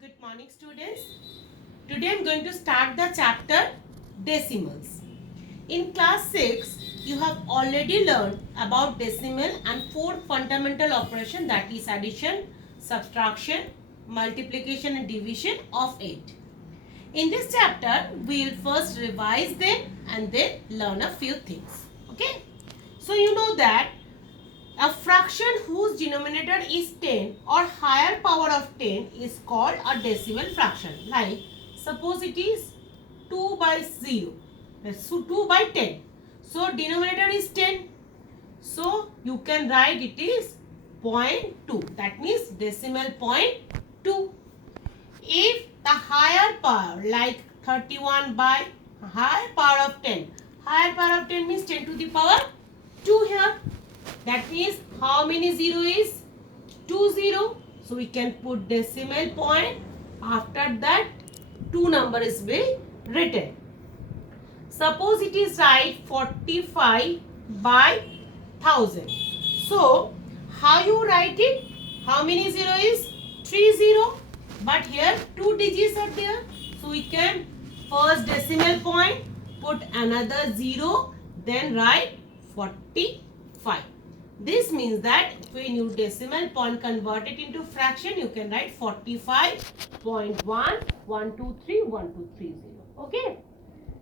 Good morning, students. Today I am going to start the chapter decimals. In class 6, you have already learned about decimal and four fundamental operations, that is addition, subtraction, multiplication and division of 8. In this chapter, we will first revise them and then learn a few things. Okay? So you know that a fraction whose denominator is 10 or higher power of 10 is called a decimal fraction. Like, suppose it is 2 by 0. So 2 by 10. So denominator is 10. So you can write it is 0.2. That means decimal point 2. If the higher power, like 31 by higher power of 10. Higher power of 10 means 10 to the power 2 here. That means how many 0 is? 2 0. So we can put decimal point. After that 2 number is being written. Suppose it is right 45 by 1000. So how you write it? How many 0 is? 3 0. But here 2 digits are there. So we can first decimal point, put another 0, then write 45. This means that when you decimal point convert it into fraction, you can write 45.1123130. Okay.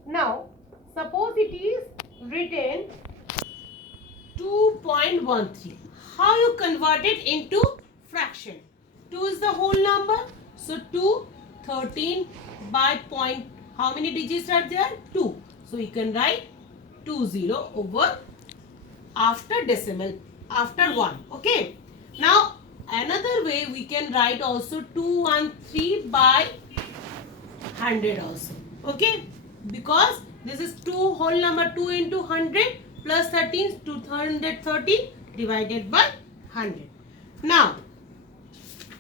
Now, suppose it is written 2.13. How you convert it into fraction? 2 is the whole number. So 2, 13 by point. How many digits are there? 2. So you can write 20 over after decimal, after 1. Okay. Now another way we can write also 213 by 100 also. Okay. Because this is 2 whole number, 2 into 100 plus 13, 213 divided by 100. Now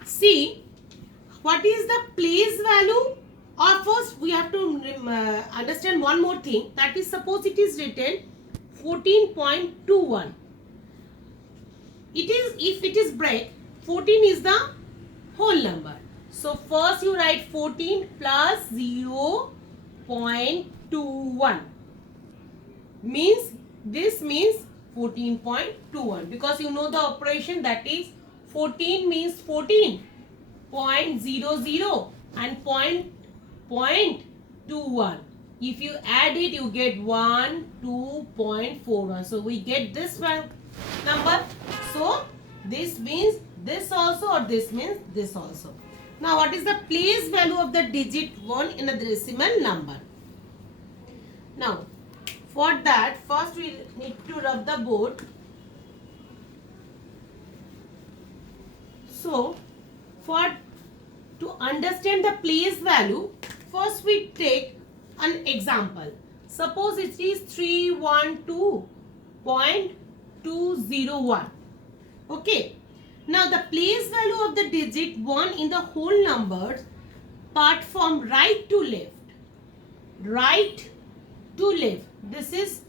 see what is the place value. Or first we have to understand one more thing, that is suppose it is written 14.21. It is, if it is break, 14 is the whole number. So first you write 14 plus 0.21 means, this means 14.21, because you know the operation, that is 14 means 14.00 and 0.21. If you add it, you get 2.41. So we get this one number. So this means this also, or this means this also. Now what is the place value of the digit 1 in a decimal number? Now for that, first we need to rub the board. So to understand the place value, first we take an example. Suppose it is 312.201. Okay. Now the place value of the digit 1 in the whole numbers, part from right to left. Right to left. This is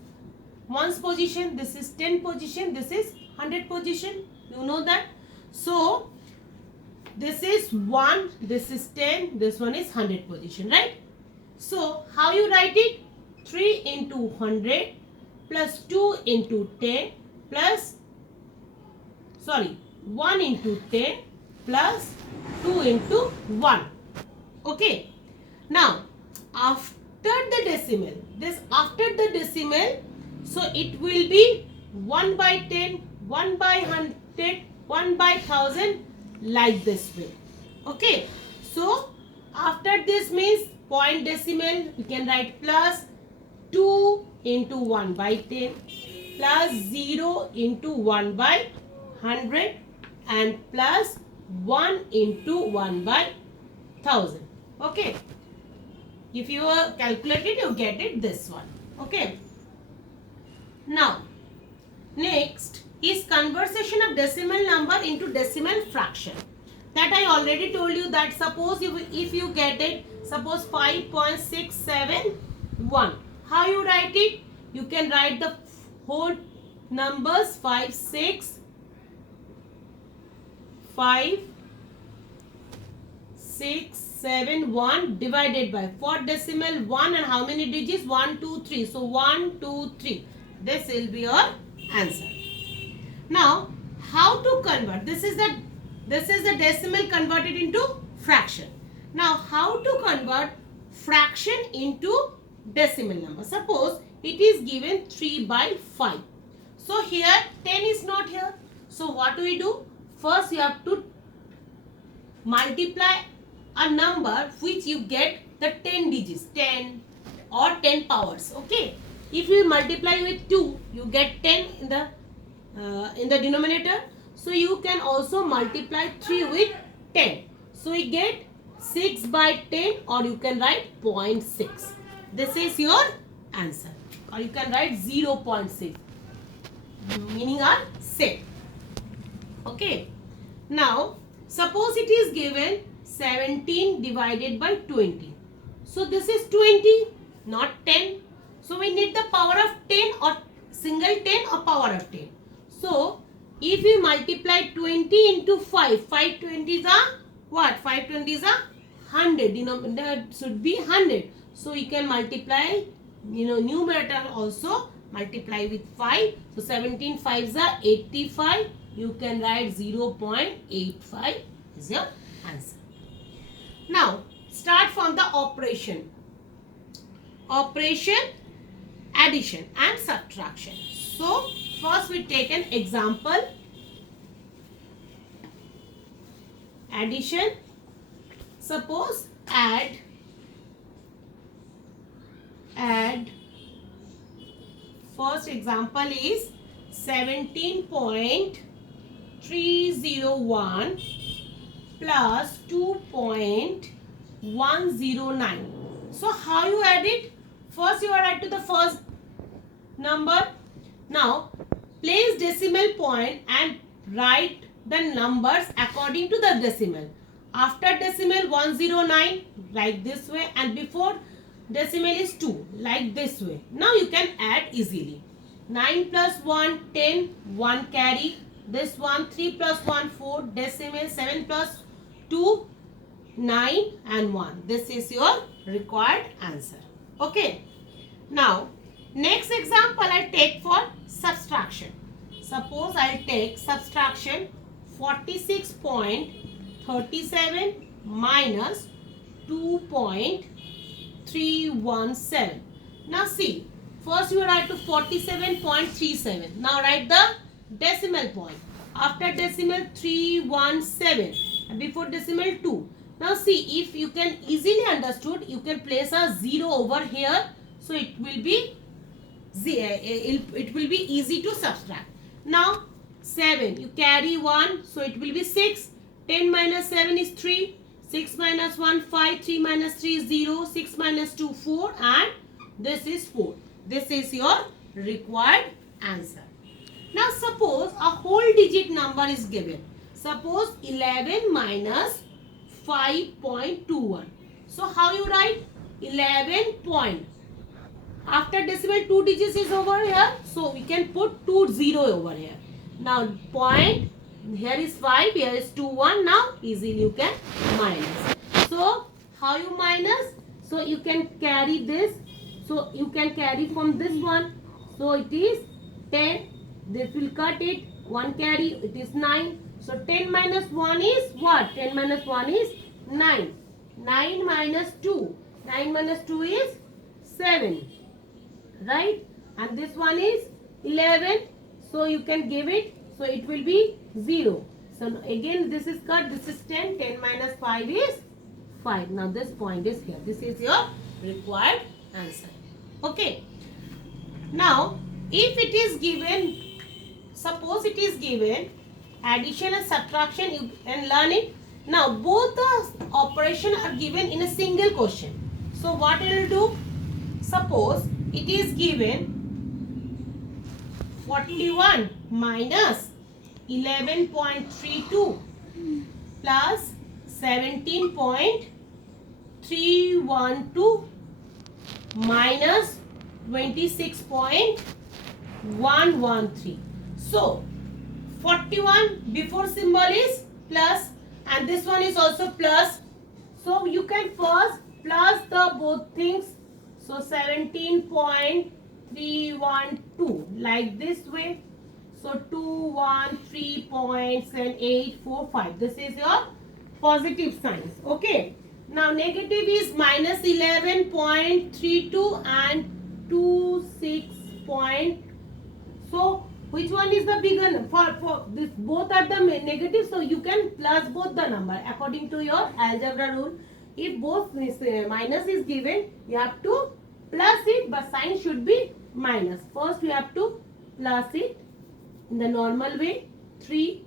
1's position, this is 10 position, this is 100 position. You know that. So this is 1, this is 10, this one is 100 position, right? So how you write it? 3 into 100 plus 2 into 10 plus, 1 into 10 plus 2 into 1. Okay. Now after the decimal, so it will be 1 by 10, 1 by 100, 1 by 1000, like this way. Okay. So after this means point decimal, we can write plus 2 into 1 by 10 plus 0 into 1 by 100 and plus 1 into 1 by 1000. Okay. If you calculate it, you get it this one. Okay. Now next is conversion of decimal number into decimal fraction. That I already told you, that suppose if you get it, suppose 5.671. How you write it? You can write the whole numbers 5, 6, 5, 6, 7, 1 divided by, for decimal 1 and how many digits? 1, 2, 3. So 1, 2, 3. This will be your answer. Now, how to convert? This is the decimal converted into fraction. Now, how to convert fraction into decimal number? Suppose it is given 3 by 5. So here 10 is not here. So what do we do? First you have to multiply a number which you get the 10 digits, 10 or 10 powers. Okay. If you multiply with 2, you get 10 in the denominator. So you can also multiply 3 with 10. So we get 6 by 10, or you can write 0.6. This is your answer. Or you can write 0.6. Meaning are same. Okay. Now, suppose it is given 17 divided by 20. So this is 20, not 10. So we need the power of 10 or single 10 or power of 10. So if we multiply 20 into 5, 5 20s are what? 5 20s are 100. Denominator should be 100. So you can multiply, numerator also multiply with 5. So 17 5s are 85. You can write 0.85 is your answer. Now start from the operation. Operation, addition and subtraction. So first we take an example. Addition. Suppose add first example is 17.301 plus 2.109. So how you add it? First you add to the first number. Now place decimal point and write the numbers according to the decimal. After decimal 109, write this way, and before decimal is 2, like this way. Now you can add easily. 9 plus 1, 10, 1 carry. This one, 3 plus 1, 4, decimal, 7 plus 2, 9 and 1. This is your required answer. Okay. Now, next example I take for subtraction. Suppose I take subtraction 46.37 minus 2.317. Now see, first you write to 47.37. Now write the decimal point. After decimal 317 and before decimal 2. Now see, if you can easily understood, you can place a 0 over here. So it will be easy to subtract. Now 7, you carry 1, so it will be 6. 10 minus 7 is 3. 6 minus 1, 5. 3 minus 3 is 0. 6 minus 2, 4. And this is 4. This is your required answer. Now suppose a whole digit number is given. Suppose 11 minus 5.21. So how you write? 11 point. After decimal 2 digits is over here. So we can put 2 0 over here. Now point, here is 5, here is 2 1. Now easily you can minus. So how you minus? So you can carry this. So you can carry from this one. So it is 10. This will cut it. 1 carry, it is 9. So 10 minus 1 is what? 10 minus 1 is 9. 9 minus 2. 9 minus 2 is 7. Right? And this one is 11. So you can give it. So it will be 0. So again this is cut. This is 10. 10 minus 5 is 5. Now this point is here. This is your required answer. Okay. Now if it is given, suppose it is given addition and subtraction, you can learn it. Now both the operation are given in a single question. So what it will do? Suppose it is given 41 minus 11.32 plus 17.312 minus 26.113. So 41 before symbol is plus, and this one is also plus. can first plus the both things. So 17.312 like this way. So 213.7845. This is your positive signs. Okay. Now negative is minus 11.32 and 26. So which one is the bigger number? For this both are the negative, so you can plus both the number according to your algebra rule. If both minus is given, you have to plus it, but sign should be minus. First you have to plus it in the normal way. 3,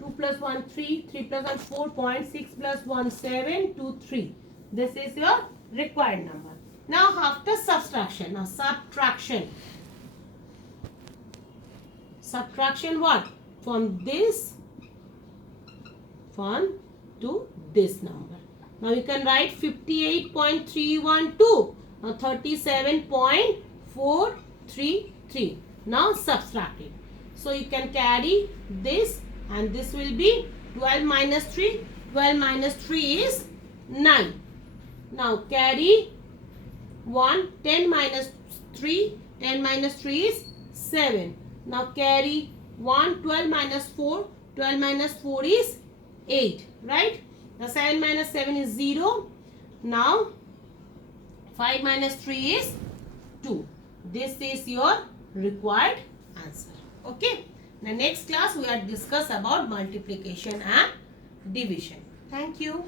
2 plus 1 3, 3 plus 1 4, 0.6 plus 1 7, 2 3. This is your required number. Now after subtraction, now subtraction. Subtraction what? From this one to this number. Now you can write 58.312. Now 37.433. Now subtract it. So you can carry this and this will be 12 minus 3. 12 minus 3 is 9. Now carry 1. 10 minus 3. 10 minus 3 is 7. Now carry 1. 12 minus 4. 12 minus 4 is 8. Right? Now 7 minus 7 is 0. Now 5 minus 3 is 2. This is your required answer. Okay. In the next class we will discuss about multiplication and division. Thank you.